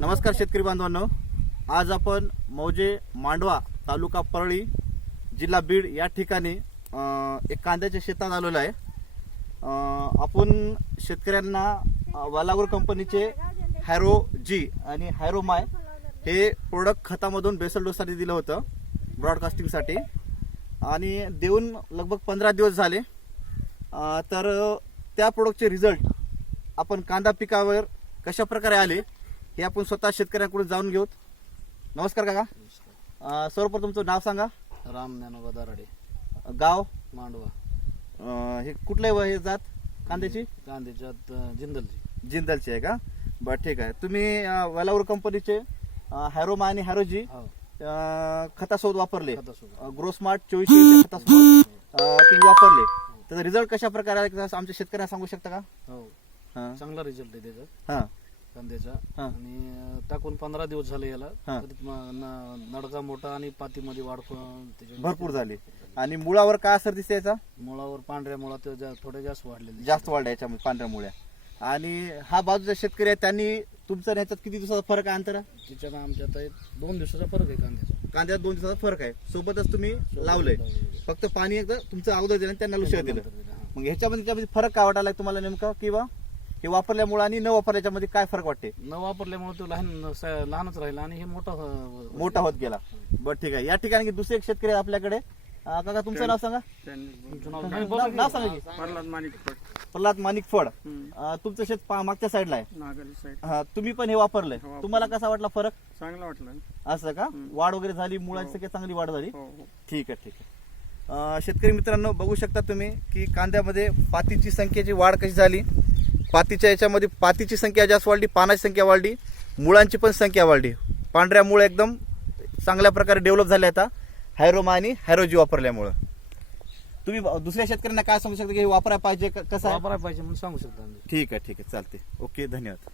नमस्कार शेतकरी बांधवांनो, आज आपण मौजे मांडवा तालुका परळी जिल्हा बीड या ठिकाणी एक कांद्याच्या शेतात आलेलो आहे। आपण शेतकऱ्यांना वालागुर कंपनीचे हॅरो जी आणि हॅरो माय हे प्रोडक्ट खतामधून बेसल डोससाठी दिलं होतं ब्रॉडकास्टिंगसाठी आणि देऊन लगभग 15 दिवस झाले। तर त्या प्रोडक्टचे रिझल्ट आपण कांदा पिकावर कशा प्रकारे आले हे आपण स्वतः शेतकऱ्यांकडून जाणून घेऊ। नमस्कार काका, सर्वप्रथम तुमचं नाव सांगा। राम ज्ञानोबा दराडे, गाव मांडवा। हे कुठले हे जात कांद्याची? कांद्याच्यात जिंदलची। जिंदलची आहे का? बरं ठीक आहे। तुम्ही वालावर कंपनीचे हॅरोमा आणि हॅरोजी हो, खतासोबत वापरले, खतासोबत। ग्रोसमार्ट 24 खतासोबत तुम्ही वापरले, त्याचा रिझल्ट कशा प्रकारे आला आमच्या शेतकऱ्यांना सांगू शकता का? हो, हां चांगला रिझल्ट आहे त्याचा हां कांद्याचा। हा. आणि टाकून 15 दिवस झाले याला, हा. तरी नडका मोठा आणि पातीमध्ये वाढ त्याच्यामध्ये भरपूर झाली। आणि मुळावर काय असर दिसते याचा? मुळावर पांढऱ्या मुळात थोडे जास्त वाढलेले, जास्त वाढला याच्यामध्ये पांढऱ्या मुळ्या। आणि हा बाजूचा शेतकरी आहे त्यांनी तुमचा ह्याच्यात किती दिवसाचा फरक आहे अंतर? त्याच्यात आमच्यात 2 दिवसाचा फरक आहे कांद्याचा। कांद्यात 2 दिवसाचा फरक आहे, सोबतच तुम्ही लावलंय, फक्त पाणी एकदा तुमचं अगोदर दिलं आणि त्यांना लुशा दिलं। मग ह्याच्यामध्ये फरक काय वाटायला तुम्हाला नेमका, किंवा हे वापरल्यामुळे आणि न वापरल्याच्यामध्ये काय फरक वाटते? न वापरल्यामुळे तो लहानच राहिला आणि हे मोठा होत गेला। बरं ठीक आहे। या ठिकाणी दुसरे एक शेतकरी आहे आपल्याकडे। काका तुमचं नाव सांगा। नाव सांगा की? प्रल्हाद माणिक फड। तुमचं शेत मागच्या साईडला आहे। हा, तुम्ही पण हे वापरलंय, तुम्हाला कसा वाटला फरक? चांगला वाटलं। असं का? वाढ वगैरे झाली, मुळाची संख्या चांगली वाढ झाली? हो. ठीक आहे ठीक आहे। शेतकरी मित्रांनो, बघू शकता तुम्ही की कांद्यामध्ये पातीची संख्येची वाढ कशी झाली। पातीच्या याच्यामध्ये पातीची संख्या जास्त वाढली, पानाची संख्या वाढली, मुळांची पण संख्या वाढली, पांढऱ्या मुळे एकदम चांगल्या प्रकारे डेव्हलप झाल्या आता हॅरोमा आणि हॅरोजी वापरल्यामुळे। तुम्ही दुसऱ्या शेतकऱ्यांना काय सांगू शकता की हे वापरायला पाहिजे, कसं वापरायला पाहिजे म्हणून सांगू शकता? ठीक आहे ठीक आहे, चालते। ओके, धन्यवाद।